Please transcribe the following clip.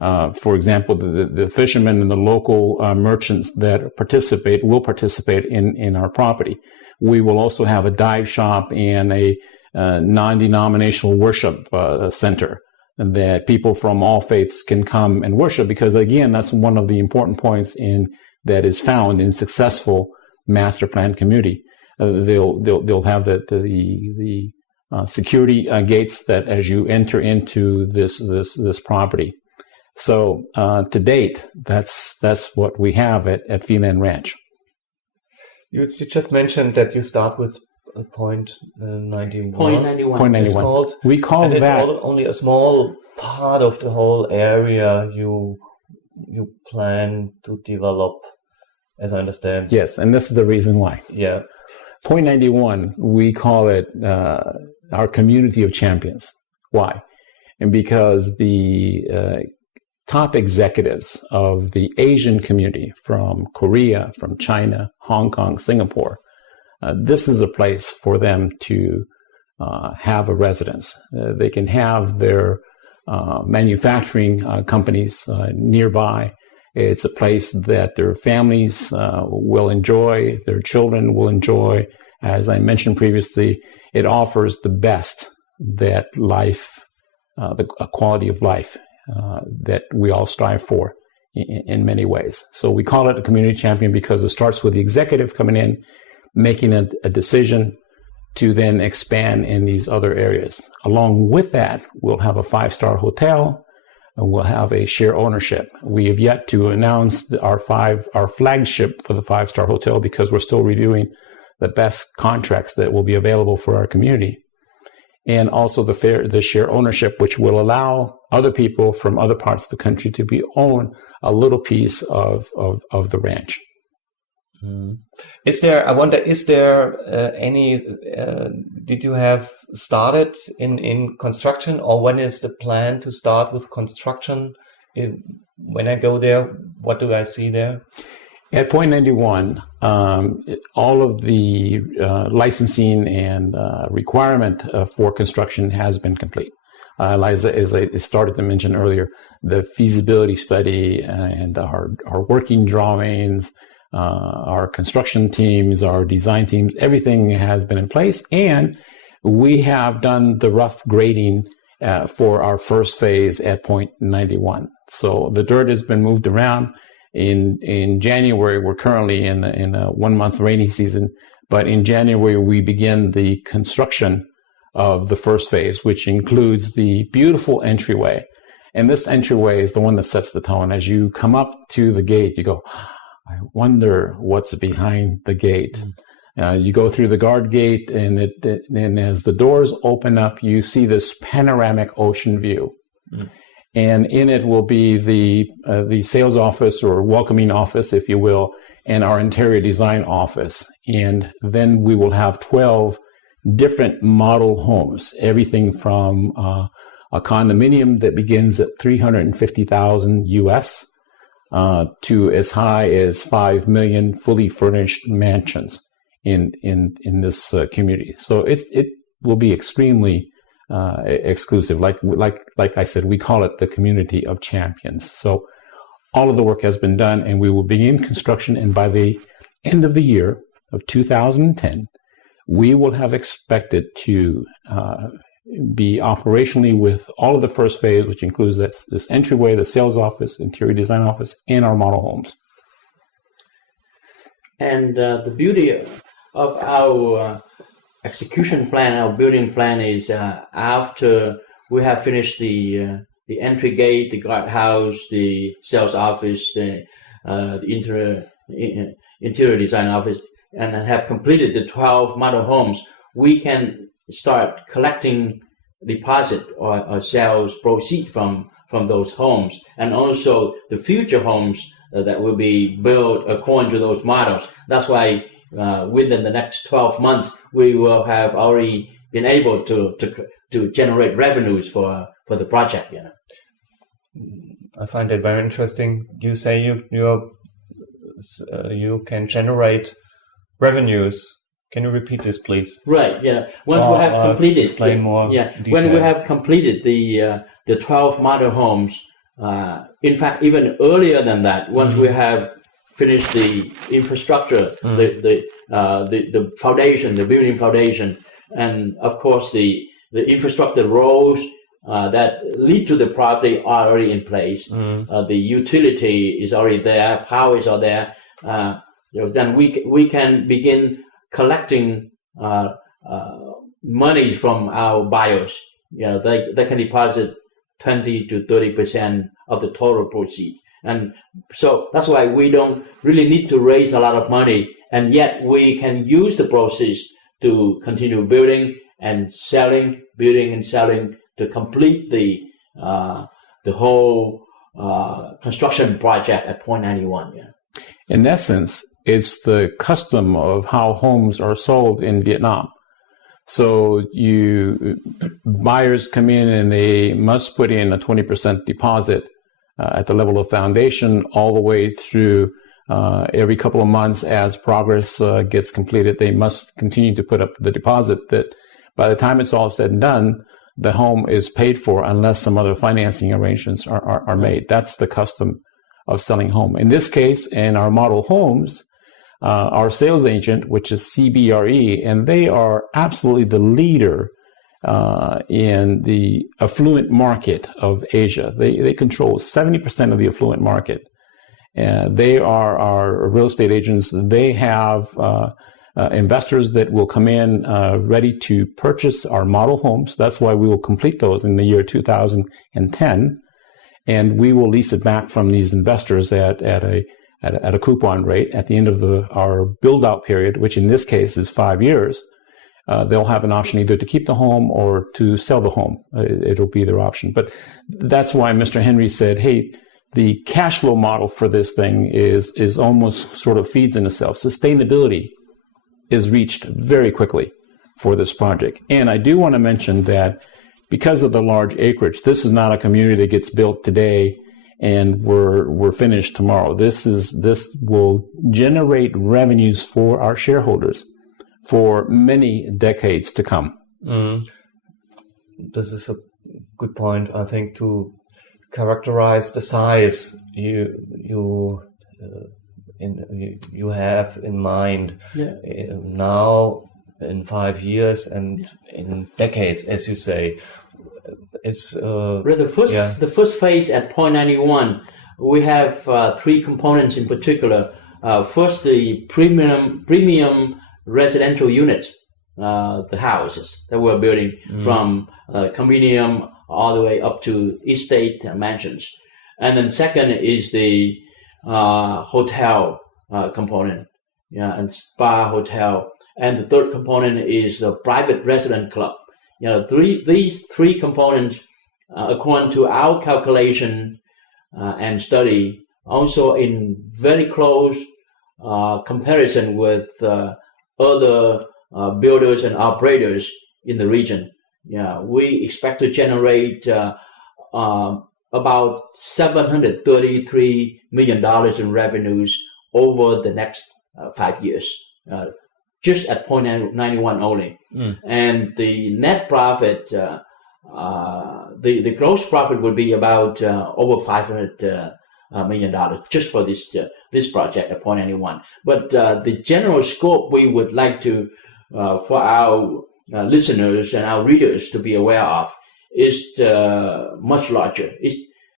For example, the fishermen and the local merchants that will participate in our property. We will also have a dive shop and a non-denominational worship center that people from all faiths can come and worship, because again, that's one of the important points that is found in successful master plan community. They'll have the security gates that as you enter into this property. So to date, that's what we have at Philand Ranch. You just mentioned that you start with point 91. Point 91. We call and that it's only a small part of the whole area you plan to develop, as I understand. Yes, and this is the reason why. Yeah. Point 91, we call it our community of champions. Why? And because the top executives of the Asian community from Korea, from China, Hong Kong, Singapore, this is a place for them to have a residence. They can have their manufacturing companies nearby. It's a place that their families will enjoy, their children will enjoy. As I mentioned previously, it offers the best that life, a quality of life that we all strive for in many ways. So we call it a community champion because it starts with the executive coming in, making a decision to then expand in these other areas. Along with that, we'll have a 5-star hotel, and we'll have a share ownership. We have yet to announce our flagship for the 5-star hotel because we're still reviewing the best contracts that will be available for our community. And also the share ownership, which will allow other people from other parts of the country to own a little piece of the ranch. Mm. Is there any, did you have started in construction, or when is the plan to start with construction? When I go there, what do I see there? At Point 91, all of the licensing and requirement for construction has been complete. As I started to mention earlier, the feasibility study and our working drawings, our construction teams, our design teams, everything has been in place, and we have done the rough grading for our first phase at Point 91. So the dirt has been moved around. In January, we're currently in a 1-month rainy season, but in January we begin the construction of the first phase, which includes the beautiful entryway. And this entryway is the one that sets the tone. As you come up to the gate, you go, I wonder what's behind the gate. You go through the guard gate, and as the doors open up, you see this panoramic ocean view. Mm. And in it will be the sales office or welcoming office, if you will, and our interior design office. And then we will have 12 different model homes, everything from a condominium that begins at $350,000 US to as high as 5 million fully furnished mansions in this community. So it will be extremely exclusive. Like I said, we call it the community of champions. So all of the work has been done, and we will begin construction. And by the end of the year of 2010, we will have expected to be operationally with all of the first phase, which includes this entryway, the sales office, interior design office, and our model homes. And the beauty of our execution plan, our building plan, is after we have finished the entry gate, the guardhouse, the sales office, the interior design office, and have completed the 12 model homes, we can start collecting deposit or sales proceeds from those homes, and also the future homes that will be built according to those models. That's why within the next 12 months, we will have already been able to generate revenues for the project. You know, I find it very interesting. You say you can generate revenues. Can you repeat this, please? Right. Yeah. Once we have completed, explain more. Yeah. When we have completed the 12 model homes, In fact, even earlier than that, once we have finished the infrastructure, the foundation, the building foundation, and of course the infrastructure roads that lead to the property are already in place. The utility is already there, power is all there. Then we can begin collecting money from our buyers. They can deposit 20 to 30% of the total proceeds. And so that's why we don't really need to raise a lot of money, and yet we can use the proceeds to continue building and selling, building and selling to complete the whole construction project at Point 91. Yeah. In essence, it's the custom of how homes are sold in Vietnam. So buyers come in and they must put in a 20% deposit at the level of foundation, all the way through every couple of months as progress gets completed. They must continue to put up the deposit that by the time it's all said and done, the home is paid for unless some other financing arrangements are made. That's the custom of selling home. In this case, in our model homes, our sales agent, which is CBRE, and they are absolutely the leader in the affluent market of Asia. They control 70% of the affluent market. They are our real estate agents. They have investors that will come in ready to purchase our model homes. That's why we will complete those in the year 2010, and we will lease it back from these investors at a coupon rate at the end of our build-out period, which in this case is 5 years. They'll have an option either to keep the home or to sell the home. It'll be their option. But that's why Mr. Henry said, hey, the cash flow model for this thing is almost sort of feeds in itself. Sustainability is reached very quickly for this project. And I do want to mention that because of the large acreage, this is not a community that gets built today and we're finished tomorrow. This will generate revenues for our shareholders for many decades to come. This is a good point, I think, to characterize the size you have in mind. Now in 5 years and in decades, as you say. It's the first phase at Point 91. We have three components in particular. First, the premium residential units, the houses that we're building from condominium all the way up to estate mansions. And then second is the hotel component, and spa hotel. And the third component is the private resident club. These three components, according to our calculation and study, also in very close comparison with other builders and operators in the region. We expect to generate about $733 million in revenues over the next 5 years. Just at Point 91 only. And the net profit, the gross profit would be about over $500 million just for this project at Point 91. But the general scope we would like to, for our listeners and our readers to be aware of, is much larger. It's